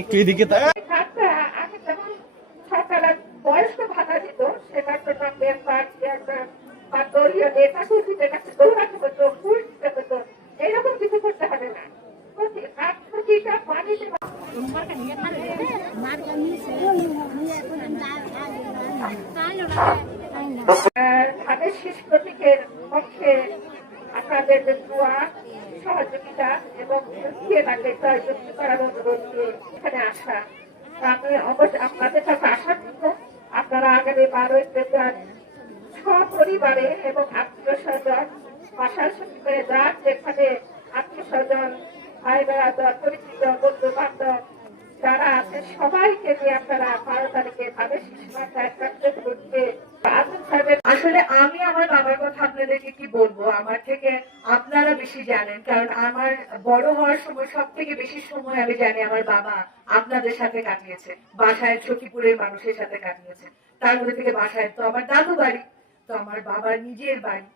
একটু এদিকে বয়স্ক ভাতা দিত সেটার জন্য মেম্বার চেয়ারম্যান বা দলীয় নেতা কর্মীদের কাছে দৌড়াতে হতো, ঘুষ দিতে হতো। এরকম কিছু করতে হবে না। প্রতিটা মানুষের ধানের শীষ প্রতীকের পক্ষে আপনাদের যে দোয়া সহযোগিতা এবং তাকে জয়যুক্ত করার অনুরোধ দিয়ে এখানে আসা। আমি অবশ্যই আপনাদের কাছে আশা করব আপনারা আগামী 12ই ফেব্রুয়ারি সপরিবারে এবং আত্মীয় স্বজন বাসার সঙ্গে করে যান, যেখানে আত্মীয় স্বজন ভাই বেড়াদার পরিচিত বন্ধু বান্ধব যারা আছে সবাইকে নিয়ে আপনারা 12 তারিখে ধানের শীষ মার্কায় করতে। আসলে আমি আমার বাবার কথা আপনাদেরকে কি বলবো, আমার থেকে আপনারা বেশি জানেন, কারণ আমার বড় হওয়ার সময় সব থেকে বেশি সময় আমি জানি আমার বাবা আপনাদের সাথে কাটিয়েছে, বাসায় সখীপুরের মানুষের সাথে কাটিয়েছে। তার মধ্যে থেকে বাসায় তো আমার দাদু বাড়ি, তো আমার বাবার নিজের বাড়ি।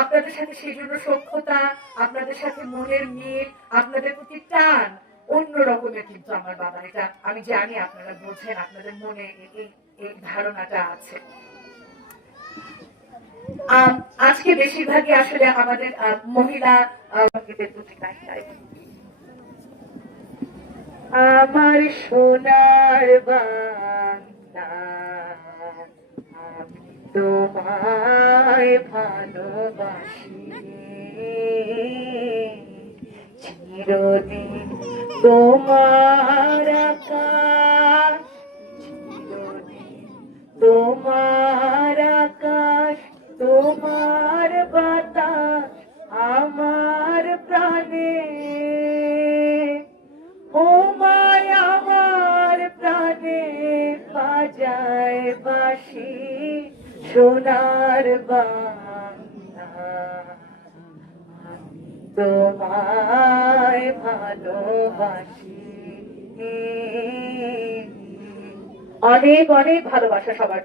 আপনাদের সাথে সেই জন্য সখ্যতা, আপনাদের সাথে মনের মিল, আপনাদের প্রতি টান অন্য রকমের। কিন্তু আমার বাবা, এটা আমি জানি আপনারা বোঝেন, আপনাদের মনে এই ধারণাটা আছে। আজকে বেশিরভাগই আসলে আমাদের মহিলা আমার সোনার বাংলা, আমি তোমায় ভালোবাসি, চিরদিন তোমার আকাশ, চিরদিন তোমার আকাশ, তোমার বাতাস আমার প্রাণে, ও মায় আমার প্রাণে বাজায় বাঁশি, সোনার বাংলা, আমি তোমায় ভালোবাসি। অনেক অনেক ভালোবাসা সবার।